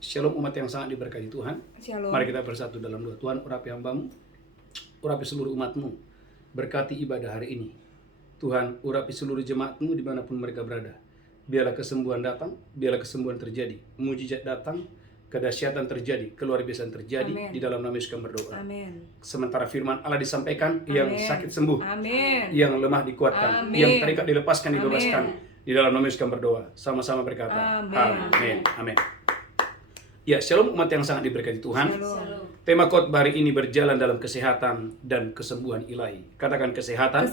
Shalom umat yang sangat diberkati Tuhan. Shalom. Mari kita bersatu dalam doa. Tuhan, urapi hambamu, urapi seluruh umatmu, berkati ibadah hari ini. Tuhan, urapi seluruh jemaatmu dimanapun mereka berada. Biarlah kesembuhan datang, biarlah kesembuhan terjadi, mujizat datang, kedahsyatan terjadi, keluar biasaan terjadi. Amen. Di dalam nama Yesus kami berdoa. Amin. Sementara firman Allah disampaikan, yang Amen. sakit sembuh, Amin. yang lemah dikuatkan, Amin. yang terikat dilepaskan, dibebaskan. Amin. Di dalam nama Yesus kami berdoa. Sama-sama berkata, Amin. Amin. Amin. Ya, shalom umat yang sangat diberkati Tuhan. Shalom. Tema khotbah hari ini berjalan dalam kesehatan dan kesembuhan ilahi. Katakan kesehatan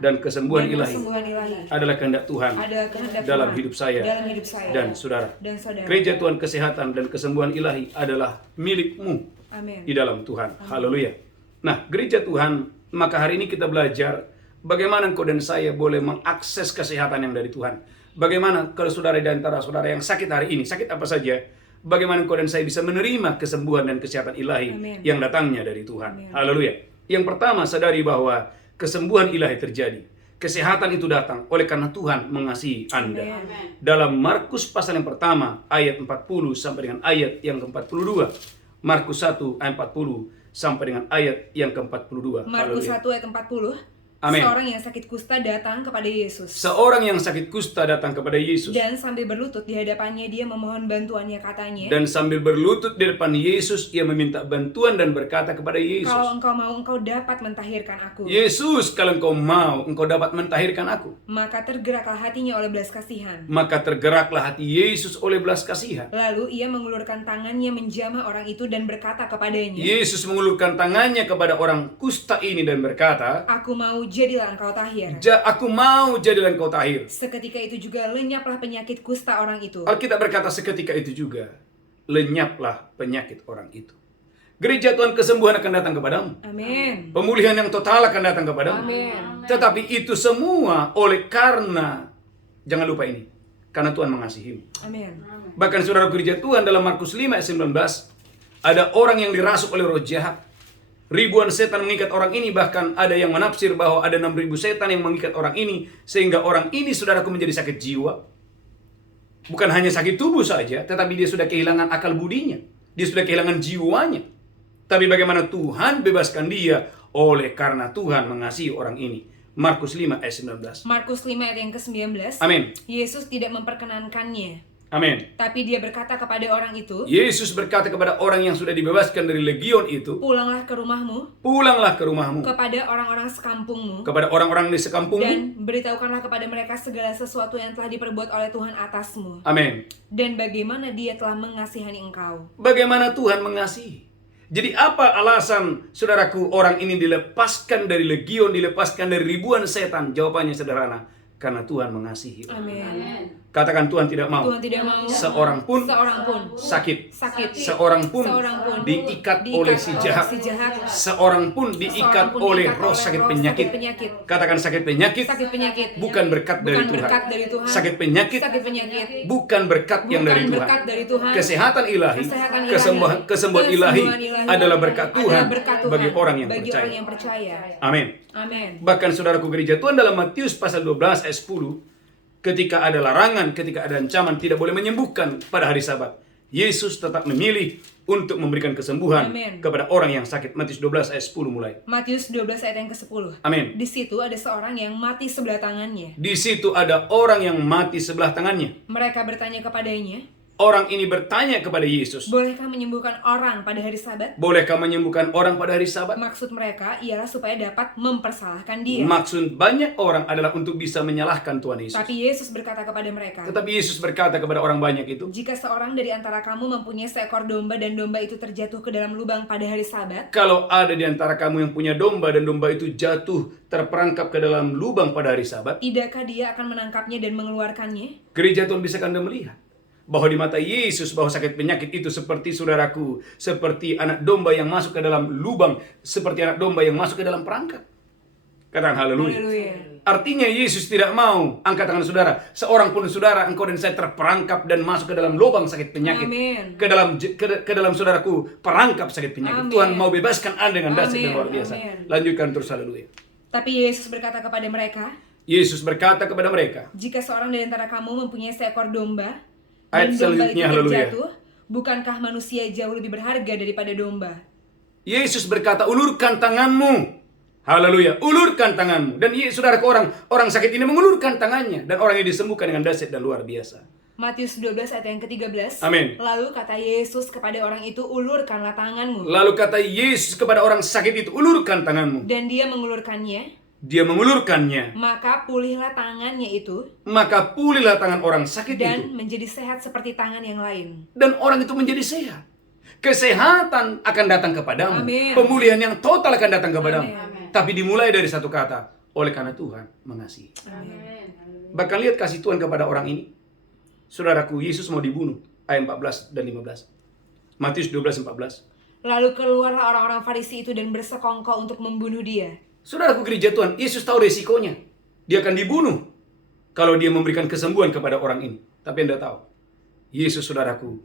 dan kesembuhan ilahi adalah kehendak Tuhan Ada kehendak dalam Tuhan hidup saya dalam hidup saya dan saudara. dan saudara. Gereja Tuhan kesehatan dan kesembuhan ilahi adalah milikmu Amin. di dalam Tuhan. Haleluya. Nah, gereja Tuhan, maka hari ini kita belajar bagaimana engkau dan saya boleh mengakses kesehatan yang dari Tuhan. Bagaimana kalau saudara di antara saudara yang sakit hari ini, sakit apa saja, bagaimana engkau dan saya bisa menerima kesembuhan dan kesehatan ilahi Amin. yang datangnya dari Tuhan. Amin. Haleluya. Yang pertama, sadari bahwa kesembuhan ilahi terjadi. Kesehatan itu datang oleh karena Tuhan mengasihi Anda. Amin. Dalam Markus pasal yang pertama, ayat 40 sampai dengan ayat yang ke-42. Markus 1 ayat 40 sampai dengan ayat yang ke-42. Markus Haleluya. 1 ayat 40. Amin. Seorang yang sakit kusta datang kepada Yesus. Seorang yang sakit kusta datang kepada Yesus. Dan sambil berlutut di hadapannya dia memohon bantuannya, katanya, Dan sambil berlutut di depan Yesus, ia meminta bantuan dan berkata kepada Yesus, "Kalau engkau mau, engkau dapat mentahirkan aku." Yesus, kalau engkau mau, engkau dapat mentahirkan aku. Maka tergeraklah hatinya oleh belas kasihan. Maka tergeraklah hati Yesus oleh belas kasihan. Lalu ia mengulurkan tangannya menjamah orang itu dan berkata kepadanya, Yesus mengulurkan tangannya kepada orang kusta ini dan berkata, "Aku mau, jadilah engkau tahir." Aku mau jadilah engkau tahir. Seketika itu juga lenyaplah penyakit kusta orang itu. Alkitab berkata seketika itu juga lenyaplah penyakit orang itu. Gereja Tuhan, kesembuhan akan datang kepadamu. Amin. Pemulihan yang total akan datang kepadamu. Amin. Tetapi itu semua oleh karena, jangan lupa ini, karena Tuhan mengasihimu. Amin. Bahkan saudara gereja Tuhan, dalam Markus 5 ayat 19, ada orang yang dirasuk oleh roh jahat. Ribuan setan mengikat orang ini, bahkan ada yang menafsir bahwa ada 6.000 setan yang mengikat orang ini, sehingga orang ini, saudaraku, menjadi sakit jiwa. Bukan hanya sakit tubuh saja, tetapi dia sudah kehilangan akal budinya. Dia sudah kehilangan jiwanya. Tapi bagaimana Tuhan bebaskan dia? Oleh karena Tuhan mengasihi orang ini. Markus 5 ayat 19. Markus 5 ayat yang ke-19. Amin. Yesus tidak memperkenankannya. Amin. Tapi dia berkata kepada orang itu, Yesus berkata kepada orang yang sudah dibebaskan dari legion itu, "Pulanglah ke rumahmu, pulanglah ke rumahmu, kepada orang-orang sekampungmu, kepada orang-orang di sekampungmu. dan beritahukanlah kepada mereka segala sesuatu yang telah diperbuat oleh Tuhan atasmu, Amin. dan bagaimana dia telah mengasihani engkau." Bagaimana Tuhan mengasihi. Jadi apa alasan, saudaraku, orang ini dilepaskan dari legion, dilepaskan dari ribuan setan? Jawabannya sederhana, karena Tuhan mengasihi. Amin. Katakan, Tuhan tidak mau Tuhan tidak mau seorang pun sakit, sakit, seorang pun diikat oleh si jahat, seorang pun diikat oleh roh sakit penyakit. Katakan, sakit penyakit bukan berkat dari Tuhan. Sakit penyakit bukan berkat yang dari Tuhan. Kesehatan ilahi, kesembuhan ilahi adalah berkat Tuhan bagi orang yang percaya. Amin. Bahkan saudaraku gereja Tuhan, dalam Matius pasal 12 ayat 10, ketika ada larangan, ketika ada ancaman tidak boleh menyembuhkan pada hari Sabat, Yesus tetap memilih untuk memberikan kesembuhan kepada orang yang sakit. Matius 12 ayat 10 mulai. Matius 12 ayat yang ke-10. Amin. Di situ ada seorang yang mati sebelah tangannya. Di situ ada orang yang mati sebelah tangannya. Mereka bertanya kepadanya, Orang ini bertanya kepada Yesus, "Bolehkah menyembuhkan orang pada hari Sabat?" bolehkah menyembuhkan orang pada hari Sabat? Maksud mereka ialah supaya dapat mempersalahkan dia. Maksud banyak orang adalah untuk bisa menyalahkan Tuhan Yesus. Tapi Yesus berkata kepada mereka, Tetapi Yesus berkata kepada orang banyak itu, "Jika seorang dari antara kamu mempunyai seekor domba dan domba itu terjatuh ke dalam lubang pada hari Sabat, kalau ada di antara kamu yang punya domba dan domba itu jatuh terperangkap ke dalam lubang pada hari Sabat, tidakkah dia akan menangkapnya dan mengeluarkannya?" gereja Tuhan, bisa Anda melihat bahwa di mata Yesus, bahwa sakit penyakit itu seperti, saudaraku, seperti anak domba yang masuk ke dalam lubang, seperti anak domba yang masuk ke dalam perangkap. Katakan haleluya. Artinya Yesus tidak mau, angkat tangan saudara, seorang pun saudara, engkau dan saya terperangkap dan masuk ke dalam lubang sakit penyakit. Amin. Ke dalam saudaraku perangkap sakit penyakit. Amin. Tuhan mau bebaskan Anda dengan dahsyat dan Amin. luar biasa. Amin. Lanjutkan terus, haleluya. Tapi Yesus berkata kepada mereka, Yesus berkata kepada mereka, "Jika seorang dari antara kamu mempunyai seekor domba, ayat dan domba itu selanjutnya, haleluya. terjatuh, Bukankah manusia jauh lebih berharga daripada domba? Yesus berkata, ulurkan tanganmu. Haleluya, ulurkan tanganmu. Dan saudaraku, orang sakit ini mengulurkan tangannya. Dan orang ini disembuhkan dengan dahsyat dan luar biasa. Matius 12 ayat yang ke-13. Amin. Lalu kata Yesus kepada orang itu, ulurkanlah tanganmu. Lalu kata Yesus kepada orang sakit itu, ulurkan tanganmu. Dan dia mengulurkannya. Dia mengulurkannya. Maka pulihlah tangannya itu. Maka pulihlah tangan orang sakit dan itu. menjadi sehat seperti tangan yang lain. Dan orang itu menjadi sehat. Kesehatan akan datang kepadamu. Amin. Pemulihan yang total akan datang kepadamu. Amin. Tapi dimulai dari satu kata. Oleh karena Tuhan mengasihi. Amin. Bahkan lihat kasih Tuhan kepada orang ini. Saudaraku, Yesus mau dibunuh. Ayat 14 dan 15. Matius 12:14. Lalu keluarlah orang-orang Farisi itu dan bersekongkol untuk membunuh dia. Saudaraku gereja Tuhan, Yesus tahu resikonya. Dia akan dibunuh kalau dia memberikan kesembuhan kepada orang ini. Tapi Anda tahu, Yesus saudaraku,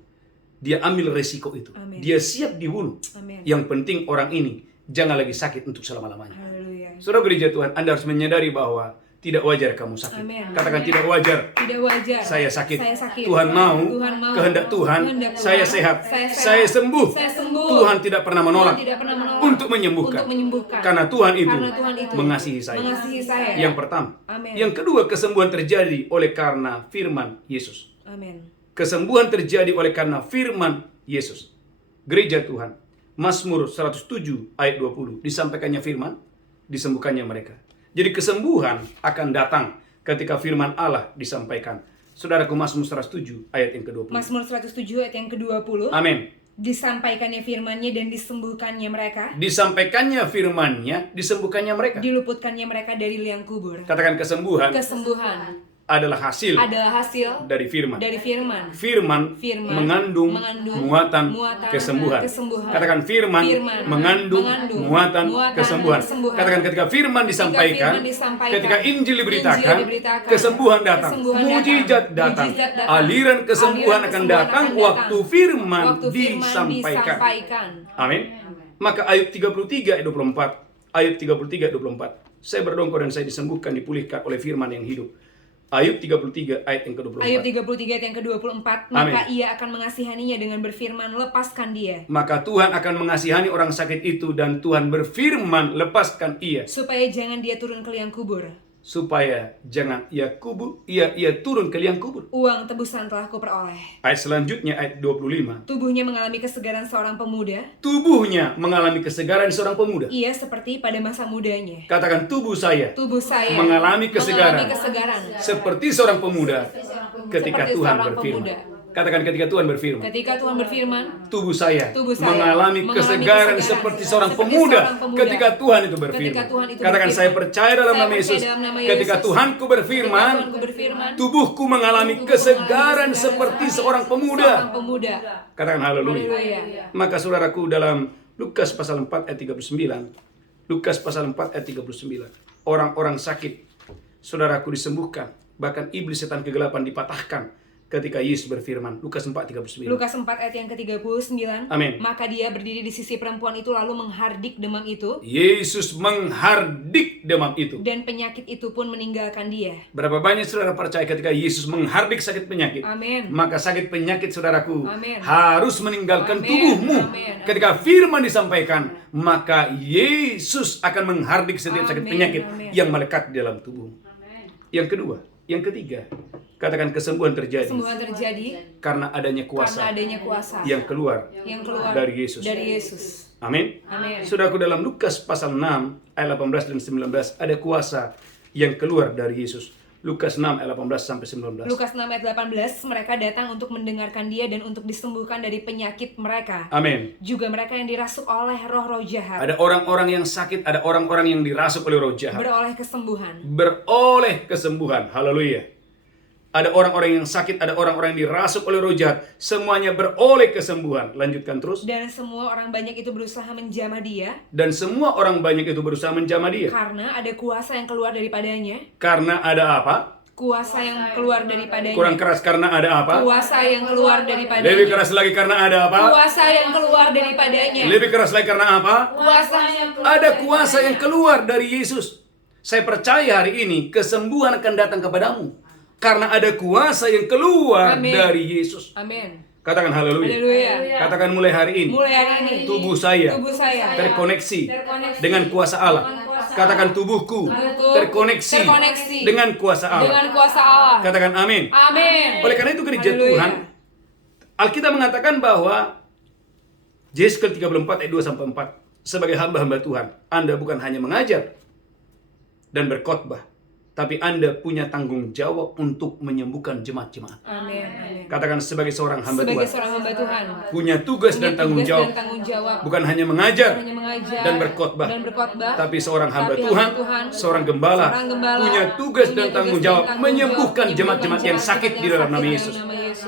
dia ambil resiko itu. Amin. Dia siap dibunuh. Amin. Yang penting orang ini jangan lagi sakit untuk selama-lamanya. Haleluya. Saudara gereja Tuhan, Anda harus menyadari bahwa tidak wajar kamu sakit. Amin. Katakan tidak wajar. Tidak wajar. Saya sakit. Saya sakit. Tuhan mau. Kehendak Kehendak Tuhan. Tuhan. Saya sehat. Saya Saya sembuh. Saya sembuh. Tuhan tidak pernah menolak. Tuhan tidak pernah menolak Untuk menyembuhkan. Untuk menyembuhkan. Karena Tuhan itu Karena mengasihi saya. Mengasihi saya. Yang pertama. Amin. Yang kedua, kesembuhan terjadi oleh karena firman Yesus. Amin. Kesembuhan terjadi oleh karena firman Yesus. Gereja Tuhan. Mazmur 107 ayat 20. Disampaikannya firman, disembuhkannya mereka. Jadi kesembuhan akan datang ketika firman Allah disampaikan. Saudaraku, Mazmur 107 ayat yang ke-20. Mazmur 107 ayat yang ke-20. Amin. Disampaikannya firman-Nya dan disembuhkannya mereka. Disampaikannya firman-Nya, disembuhkannya mereka. Diluputkannya mereka dari liang kubur. Katakan kesembuhan Kesembuhan adalah hasil adalah hasil dari firman. dari firman. Firman mengandung muatan kesembuhan. Katakan firman mengandung muatan kesembuhan. Katakan ketika firman disampaikan, ketika Injil diberitakan, kesembuhan datang, mujizat datang, aliran kesembuhan akan datang waktu firman disampaikan. Amin. Maka ayat 33 ayat 24, ayat 33 ayat 24. Saya berdongkol dan saya disembuhkan, dipulihkan oleh firman yang hidup. Ayub 33 ayat yang ke-24. Ayub 33 ayat yang ke-24. Maka ia akan mengasihaninya dengan berfirman, lepaskan dia. Maka Tuhan akan mengasihani orang sakit itu dan Tuhan berfirman, lepaskan ia. Supaya jangan dia turun ke liang kubur. Supaya jangan ia turun ke liang kubur. Uang tebusan telah kuperoleh. Ayat selanjutnya ayat 25. Tubuhnya mengalami kesegaran seorang pemuda. Tubuhnya mengalami kesegaran seorang pemuda. Ia seperti pada masa mudanya. Katakan tubuh saya mengalami kesegaran. Seperti seorang pemuda ketika Seperti Tuhan seorang berfirman. pemuda. Katakan ketika Tuhan berfirman. Ketika Tuhan berfirman, Tubuh saya mengalami mengalami kesegaran seperti seorang pemuda ketika Tuhan itu berfirman. Katakan saya percaya dalam nama Yesus. Ketika Tuhanku berfirman, tubuhku mengalami kesegaran seperti seorang pemuda. Katakan haleluya. Maka saudaraku, dalam Lukas pasal 4 ayat 39. Lukas pasal 4 ayat 39. Orang-orang sakit, saudaraku, disembuhkan. Bahkan iblis setan kegelapan dipatahkan ketika Yesus berfirman. Lukas 4:39. Lukas 4 ayat yang ke-39. Amin. Maka dia berdiri di sisi perempuan itu lalu menghardik demam itu. Yesus menghardik demam itu. Dan penyakit itu pun meninggalkan dia. Berapa banyak saudara percaya ketika Yesus menghardik sakit penyakit? Amin. Maka sakit penyakit saudaraku Amin. harus meninggalkan tubuhmu. Amin. Ketika firman disampaikan, maka Yesus akan menghardik setiap sakit penyakit yang melekat di dalam tubuhmu. Yang kedua, yang ketiga, katakan kesembuhan terjadi. Kesembuhan terjadi karena adanya kuasa yang keluar dari Yesus. Amin. Amin. Saudaraku, dalam Lukas pasal 6 ayat 18 dan 19 ada kuasa yang keluar dari Yesus. Lukas 6 ayat 18 sampai 19. Lukas 6 ayat 18, mereka datang untuk mendengarkan dia dan untuk disembuhkan dari penyakit mereka. Amin. Juga mereka yang dirasuk oleh roh-roh jahat. Ada orang-orang yang sakit, ada orang-orang yang dirasuk oleh roh jahat. Beroleh kesembuhan. Haleluya. Ada orang-orang yang sakit, ada orang-orang yang dirasuk oleh roh jahat. Semuanya beroleh kesembuhan. Lanjutkan terus. Dan semua orang banyak itu berusaha menjamah dia. Karena ada kuasa yang keluar daripadanya. Karena ada apa? Kuasa yang keluar daripadanya. Kurang keras, karena ada apa? Kuasa yang keluar daripadanya. Lebih keras lagi, karena ada apa? Kuasa yang keluar daripadanya. Lebih keras lagi, karena apa? Ada kuasa yang keluar dari Yesus. Saya percaya hari ini kesembuhan akan datang kepadamu. Karena ada kuasa yang keluar dari Yesus. Amin. Katakan haleluya. Haleluya. Katakan mulai hari ini. Mulai hari ini Tubuh saya tubuh saya terkoneksi dengan kuasa Allah. Katakan tubuhku terkoneksi dengan kuasa Allah. dengan kuasa Allah. Katakan amin. Amin. Oleh karena itu gereja Haleluya. Tuhan, Alkitab mengatakan bahwa Yeskiel 34 ayat 2 sampai 4, sebagai hamba-hamba Tuhan, Anda bukan hanya mengajar dan berkhotbah, tapi Anda punya tanggung jawab untuk menyembuhkan jemaat-jemaat. Amin. Amin. Katakan sebagai seorang hamba Sebagai Tuhan, seorang hamba Tuhan, punya tugas dan tanggung tugas jawab, dan tanggung jawab, bukan hanya mengajar hanya mengajar dan berkhotbah, tapi seorang hamba tapi Tuhan, hamba Tuhan, seorang gembala, seorang gembala, punya tugas punya dan tugas tanggung dan jawab tanggung menyembuhkan jawab, jemaat-jemaat yang sakit di dalam nama Yesus.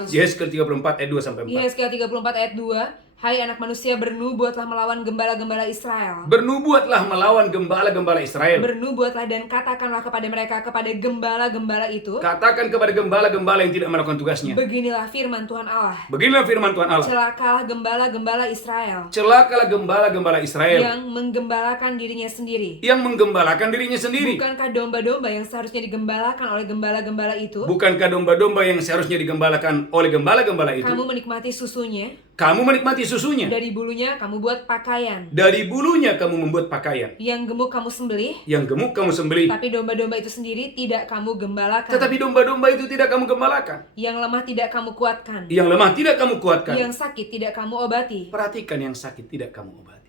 Yeskiel 34 ayat 2 sampai 4. Yeskiel 34 ayat 2. Hai anak manusia, bernubuatlah melawan gembala-gembala Israel. Bernubuatlah melawan gembala-gembala Israel. Bernubuatlah dan katakanlah kepada mereka, kepada gembala-gembala itu. Katakan kepada gembala-gembala yang tidak melakukan tugasnya. Beginilah firman Tuhan Allah. Beginilah firman Tuhan Allah. Celakalah gembala-gembala Israel. Celakalah gembala-gembala Israel Yang menggembalakan dirinya sendiri. yang menggembalakan dirinya sendiri. Bukankah domba-domba yang seharusnya digembalakan oleh gembala-gembala itu? Bukankah domba-domba yang seharusnya digembalakan oleh gembala-gembala itu? Kamu menikmati susunya. Kamu menikmati susunya. Dari bulunya kamu buat pakaian. Dari bulunya kamu membuat pakaian. Yang gemuk kamu sembelih. Yang gemuk kamu sembelih. Tapi domba-domba itu sendiri tidak kamu gembalakan. Tetapi domba-domba itu tidak kamu gembalakan. Yang lemah tidak kamu kuatkan. Yang lemah tidak kamu kuatkan. Yang sakit tidak kamu obati. Perhatikan yang sakit tidak kamu obati.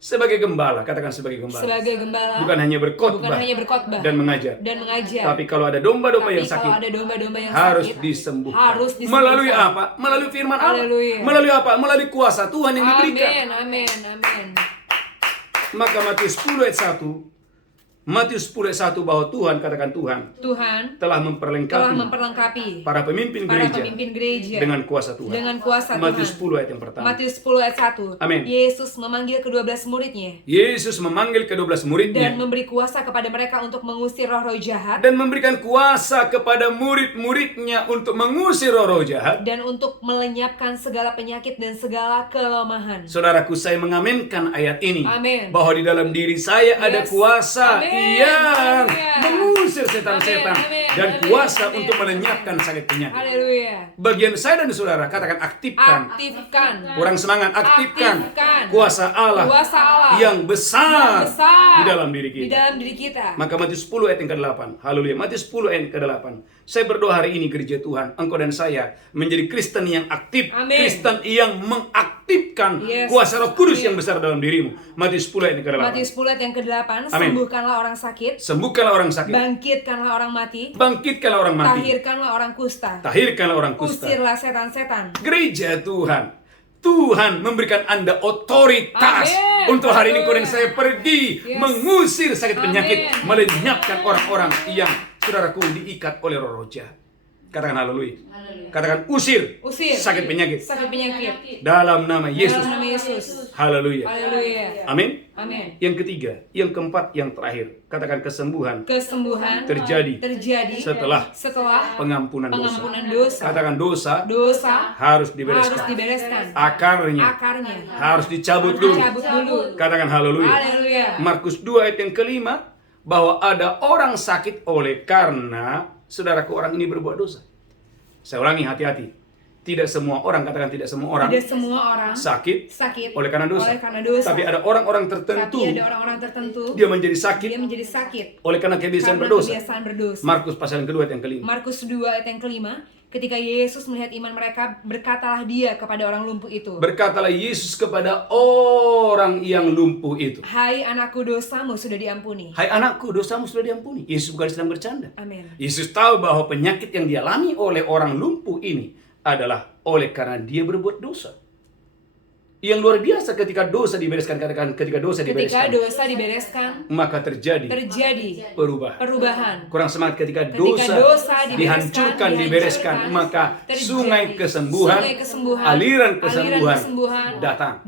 Sebagai gembala, katakan sebagai gembala. Sebagai gembala. Bukan hanya berkhotbah dan mengajar. mengajar. Tapi kalau ada domba-domba yang Kalau sakit, ada domba-domba yang harus sakit, disembuhkan. harus disembuhkan. Melalui apa? Melalui firman Allah. Haleluya. Melalui apa? Melalui kuasa Tuhan yang diberikan. Amin, amin, amin. Maka Matius 10 ayat 1, Matius 10 ayat 1 bahwa Tuhan, katakan Tuhan telah memperlengkapi para pemimpin gereja dengan kuasa Tuhan. Matius 10 ayat yang pertama. Matius 10 ayat 1. Amin. Yesus memanggil ke-12 muridnya. Yesus memanggil ke-12 muridnya Dan memberi kuasa kepada mereka untuk mengusir roh-roh jahat. dan memberikan kuasa kepada murid-muridnya untuk mengusir roh-roh jahat. Dan untuk melenyapkan segala penyakit dan segala kelemahan. Saudaraku, saya mengaminkan ayat ini. Amin. Bahwa di dalam diri saya ada Yes. kuasa Amin. yang Haleluya. mengusir setan-setan Amin. dan Amin. kuasa Amin. untuk melenyapkan sakit penyakit. Haleluya. Bagian saya dan saudara, katakan aktifkan. Aktifkan. Kurang semangat, aktifkan Aktifkan. kuasa Allah, Kuasa Allah yang besar, yang besar di dalam diri di kita. dalam diri kita. Maka Matius 10 ayat yang ke-8. Haleluya. Matius 10 ayat ke-8. Saya berdoa hari ini gereja Tuhan, engkau dan saya menjadi Kristen yang aktif, Amin. Kristen yang mengaktifkan Yes. kuasa Roh Kudus Amin. yang besar dalam dirimu. Matius 10 ayat yang ke-8. Matius 10 ayat yang ke-8. Amin. Sembuhkanlah orang sakit, Sembuhkanlah orang sakit, bangkitkanlah orang mati, bangkitkanlah orang mati, tahirkanlah orang kusta, tahirkanlah orang kusta. usirlah setan-setan. Gereja Tuhan, Tuhan memberikan Anda otoritas Amin. untuk hari ini kau dan Haleluya. saya pergi Yes. mengusir sakit penyakit, Amin. melenyapkan orang-orang yang saudaraku diikat oleh roh jahat. Katakan haleluya. Katakan usir, Usir sakit penyakit sakit penyakit dalam nama Yesus. dalam nama Yesus. Haleluya. Haleluya. Amin. Amin. Yang ketiga, yang keempat, yang terakhir, katakan kesembuhan Kesembuhan terjadi setelah pengampunan dosa. pengampunan dosa. Katakan dosa Dosa harus harus dibereskan. dibereskan. Akarnya Akarnya harus dicabut dulu. dicabut dulu. Katakan haleluya. Haleluya. Markus 2 ayat yang kelima, bahwa ada orang sakit oleh karena saudaraku orang ini berbuat dosa. Saya ulangi, hati-hati. Tidak semua orang, katakan tidak semua orang Tidak semua orang sakit sakit oleh karena dosa. Tapi ada orang-orang tertentu ada orang-orang tertentu dia menjadi sakit dia menjadi sakit oleh karena kebiasaan karena berdosa. kebiasaan berdosa. Markus pasal yang kedua ayat yang kelima. Markus 2 ayat yang kelima, ketika Yesus melihat iman mereka, berkatalah dia kepada orang lumpuh itu. Berkatalah Yesus kepada orang yang lumpuh itu, Hai anakku, dosamu sudah diampuni. hai anakku, dosamu sudah diampuni. Yesus bukan sedang bercanda. Amin. Yesus tahu bahwa penyakit yang dialami oleh orang lumpuh ini adalah oleh karena dia berbuat dosa. Yang luar biasa ketika dosa dibereskan, katakan ketika dosa Ketika dibereskan, dosa dibereskan, maka terjadi perubahan. Kurang semangat ketika Ketika dosa dibereskan, dihancurkan, dibereskan, maka terjadi sungai kesembuhan, aliran kesembuhan datang.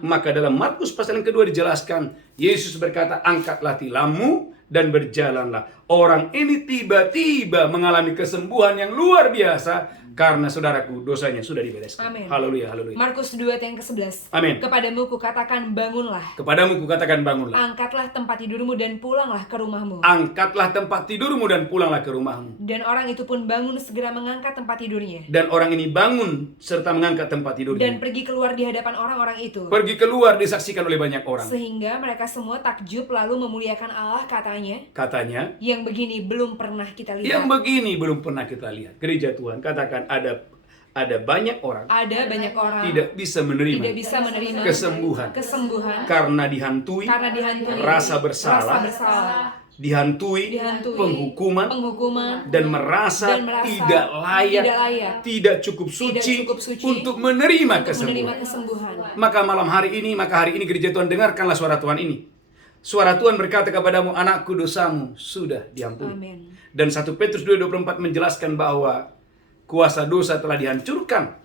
Maka dalam Markus pasal yang kedua dijelaskan, Yesus berkata, angkatlah tilammu dan berjalanlah. Orang ini tiba-tiba mengalami kesembuhan yang luar biasa Karena saudaraku dosanya sudah dibereskan. Amin. Haleluya, haleluya. Markus 2 ayat yang ke-11. Amin. Kepadamu kukatakan bangunlah. Kepadamu kukatakan bangunlah. Angkatlah tempat tidurmu dan pulanglah ke rumahmu. Angkatlah tempat tidurmu dan pulanglah ke rumahmu. Dan orang itu pun bangun segera mengangkat tempat tidurnya. Dan orang ini bangun serta mengangkat tempat tidurnya. Dan pergi keluar di hadapan orang-orang itu. Pergi keluar disaksikan oleh banyak orang. Sehingga mereka semua takjub lalu memuliakan Allah katanya, yang begini belum pernah kita lihat. Yang begini belum pernah kita lihat. Gereja Tuhan, katakan ada banyak orang. Ada banyak orang tidak bisa menerima kesembuhan. Karena dihantui rasa bersalah. Dihantui penghukuman dan merasa tidak layak, tidak cukup suci untuk menerima kesembuhan. Maka hari ini gereja Tuhan, dengarkanlah suara Tuhan ini. Suara Tuhan berkata kepadamu, anakku, dosamu sudah diampuni. Amin. Dan 1 Petrus 2:24 menjelaskan bahwa kuasa dosa telah dihancurkan.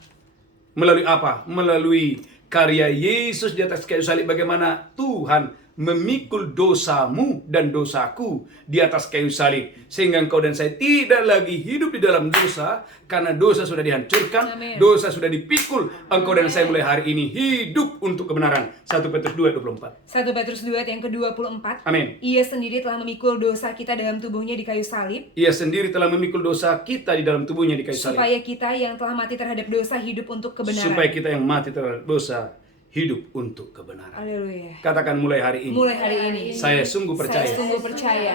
Melalui apa? Melalui karya Yesus di atas kayu salib. Bagaimana Tuhan memikul dosamu dan dosaku di atas kayu salib, sehingga engkau dan saya tidak lagi hidup di dalam dosa, karena dosa sudah dihancurkan. Amen. Dosa sudah dipikul. Engkau dan saya mulai hari ini hidup untuk kebenaran. 1 Petrus 2:24. 1 Petrus 2 yang ke-24. Amin. Ia sendiri telah memikul dosa kita dalam tubuhnya di kayu salib. Ia sendiri telah memikul dosa kita di dalam tubuhnya di kayu salib. Supaya kita yang telah mati terhadap dosa hidup untuk kebenaran. Supaya kita yang mati terhadap dosa hidup untuk kebenaran. Haleluya. Katakan mulai hari ini. Mulai hari ini. Saya sungguh percaya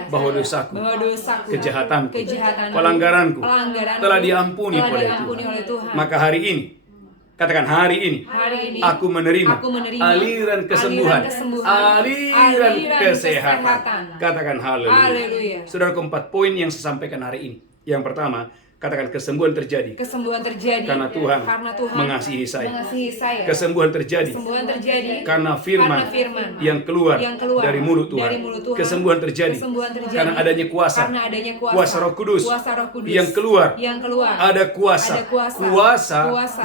bahwa dosaku, kejahatanku, kejahatanku, pelanggaranku telah diampuni oleh Tuhan. Maka hari ini, katakan hari ini aku menerima aliran kesembuhan, aliran kesehatan. Katakan haleluya. Saudara, 4 poin yang saya sampaikan hari ini. Yang pertama, katakan kesembuhan terjadi. Karena Tuhan mengasihi saya. Kesembuhan terjadi. Karena firman yang keluar dari mulut Tuhan. Kesembuhan terjadi. Karena adanya kuasa Roh Kudus yang keluar. Ada kuasa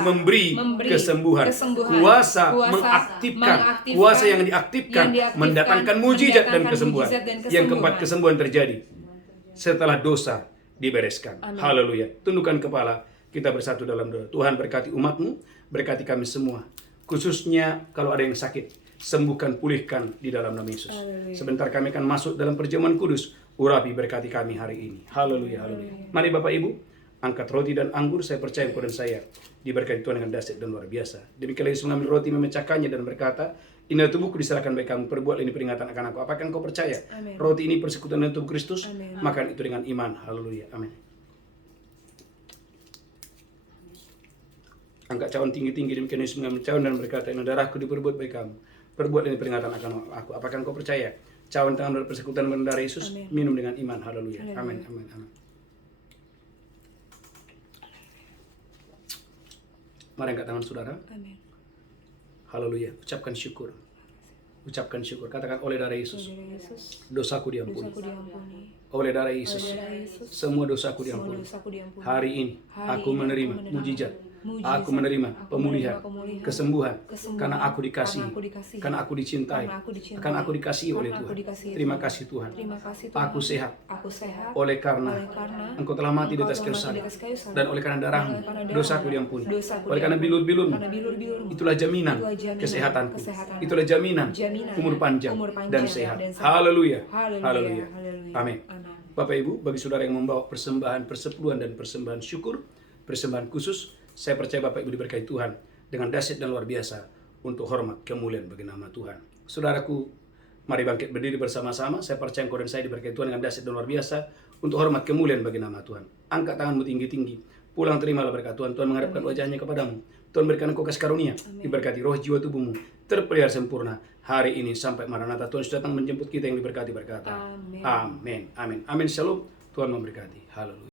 memberi kesembuhan. Kuasa mengaktifkan. Kuasa yang diaktifkan mendatangkan mujizat dan kesembuhan. Yang keempat, kesembuhan terjadi setelah dosa dibereskan. Haleluya. Tundukkan kepala, kita bersatu dalam doa. Tuhan, berkati umat-Mu, berkati kami semua. Khususnya kalau ada yang sakit, sembuhkan, pulihkan di dalam nama Yesus. Sebentar kami akan masuk dalam perjamuan kudus. Urapi, berkati kami hari ini. Haleluya, haleluya. Mari Bapak Ibu, angkat roti dan anggur. Saya percaya engkau dan saya diberkati Tuhan dengan dahsyat dan luar biasa. Demikianlah Yesus mengambil roti, memecahkannya dan berkata, inilah tubuhku diserahkan bagi kamu, perbuat ini peringatan akan aku. Apakah engkau percaya? Amen. Roti ini persekutuan dengan tubuh Kristus? Amen. Makan itu dengan iman. Haleluya. Amin. Angkat cawan tinggi-tinggi, demikian Yesus mengambil cawan dan berkata, ini darahku diperbuat bagi kamu, perbuat ini peringatan akan aku. Apakah engkau percaya? Cawan tangan dari persekutuan dengan darah Yesus. Amen. Minum dengan iman. Haleluya. Amin. Amin. Amin. Mari angkat tangan saudara. Amin. Haleluya. Ucapkan syukur. Ucapkan syukur. Katakan, oleh darah Yesus, dosaku diampuni. Oleh darah Yesus, semua dosaku diampuni. Hari ini aku menerima mujizat. Aku menerima pemulihan, kesembuhan, karena aku dikasihi, karena aku dicintai, karena aku dikasihi oleh Tuhan. Terima kasih Tuhan. Aku sehat oleh karena Engkau telah mati di atas kayu salib, dan oleh karena darahmu dosaku diampuni. Oleh karena bilur-bilurmu, itulah jaminan kesehatanku. Itulah jaminan umur panjang dan sehat. Haleluya. Haleluya. Amin. Bapak Ibu, bagi saudara yang membawa persembahan persepuluhan dan persembahan syukur, persembahan khusus, saya percaya Bapak Ibu diberkati Tuhan dengan dahsyat dan luar biasa untuk hormat kemuliaan bagi nama Tuhan. Saudaraku, mari bangkit berdiri bersama-sama. Saya percaya engkau dan saya diberkati Tuhan dengan dahsyat dan luar biasa untuk hormat kemuliaan bagi nama Tuhan. Angkat tanganmu tinggi-tinggi. Pulang terimalah berkat Tuhan. Tuhan menghadapkan wajahnya kepadamu. Tuhan berikan engkau kasih karunia. Diberkati roh jiwa tubuhmu terpelihara sempurna hari ini sampai Maranatha. Tuhan sudah datang menjemput kita yang diberkati berkata. Amin. Amin. Amin. Amin. Shalom. Tuhan memberkati. Haleluya.